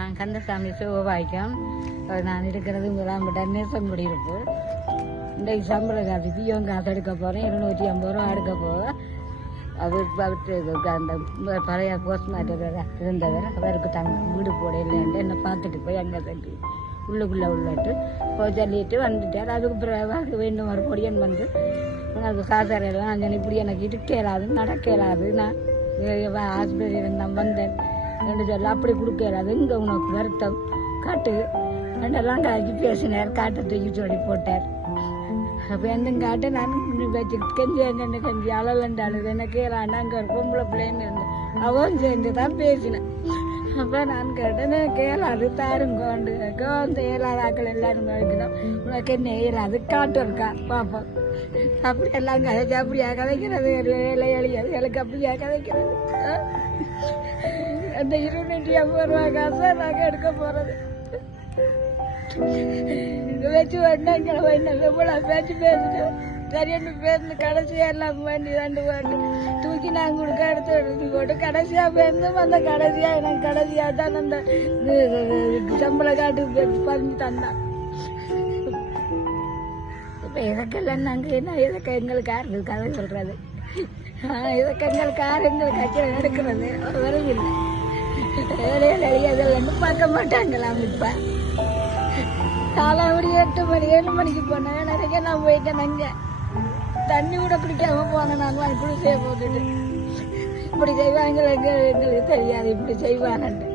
நான் கந்தசாமி சிவபாய்க்கம். நான் இருக்கிறது முதலாம் நேசம் குடியிருப்பு. இன்றைக்கு சம்பள காசு பியோன் காசு எடுக்க போகிறேன். 250 ரூபா எடுக்க போவேன். அவருக்கு அந்த பழைய போஸ்ட் மாஸ்டர் இருந்தவர் அவருக்கு வீடு போட இல்லைன்ட்டு என்னை பார்த்துட்டு போய் அங்கே தட்டி உள்ளுக்குள்ளே உள்ளட்டு போய் சொல்லிட்டு வந்துட்டார். அதுக்கு பிறகு வேண்டும் ஒரு பொடியன் வந்து உனக்கு காசாரெல்லாம் அங்கே இப்படி எனக்கு இருக்க இயலாது, நடக்க இயலாது, நான் ஆஸ்பத்திரியில் நான் வந்தேன் என்று சொல்ல அப்படி கொடுக்க இயலாது, இங்கே உனக்கு வருத்தம் காட்டு ரெண்டெல்லாம் காய்ச்சி பேசினார். காட்டை தூக்கி சொல்லி போட்டார். அப்போ எந்த காட்டை நான் வச்சு கெஞ்சி என்னென்ன கெஞ்சி அழலண்டாளு எனக்கு ஏறாண்டா அங்கே ஒரு பொம்பளை பிள்ளைன்னு இருந்தேன். அவன் சேர்ந்து தான் பேசினேன். அப்போ நான் கேட்டேன் எனக்கு ஏறாது தாருங்க அந்த ஏறாதாக்கள் எல்லாரும் வைக்கணும், உனக்கு என்ன ஏறாது காட்டு இருக்கா பார்ப்போம். அப்படியெல்லாம் கதைச்சு அப்படியா கதைக்கிறது வேலை எளியாது எனக்கு அப்படியா கதைக்கிறது. அந்த 250 ரூபா காசை நாங்கள் எடுக்க போகிறது வச்சு வேண்டாங்கிற எவ்வளோ பேச்சு பேசிட்டோம். சரியான பேருந்து கடைசியாக எல்லாம் வேண்டி 2 வேண்டி தூக்கி நாங்கள் கொடுக்க எடுத்து போட்டு கடைசியாக பேருந்தும் அந்த கடைசியாக எனக்கு கடைசியாக தான் அந்த சம்பள காட்டு பதிஞ்சு தந்தான். இப்போ இதற்கெல்லாம் நாங்கள் என்ன இதற்கு எங்களுக்கு யாருக்கு கதை சொல்கிறது, இதற்கு எங்களுக்கு யார் எங்களுக்கு கட்சியில் எடுக்கிறது ஒரு விரைவில் வேலையில் அதெல்லாம் பார்க்க மாட்டாங்களாம். இப்போ காலாவடி 8 மணி 7 மணிக்கு போனேன். நிறைய நான் போயிட்டேன். அங்கே தண்ணி கூட குடிக்காம போனேன். நான் குடிசையை போட்டுட்டு இப்படி செய்வாங்க எங்களுக்கு தெரியாது, இப்படி செய்வானன்ட்டு.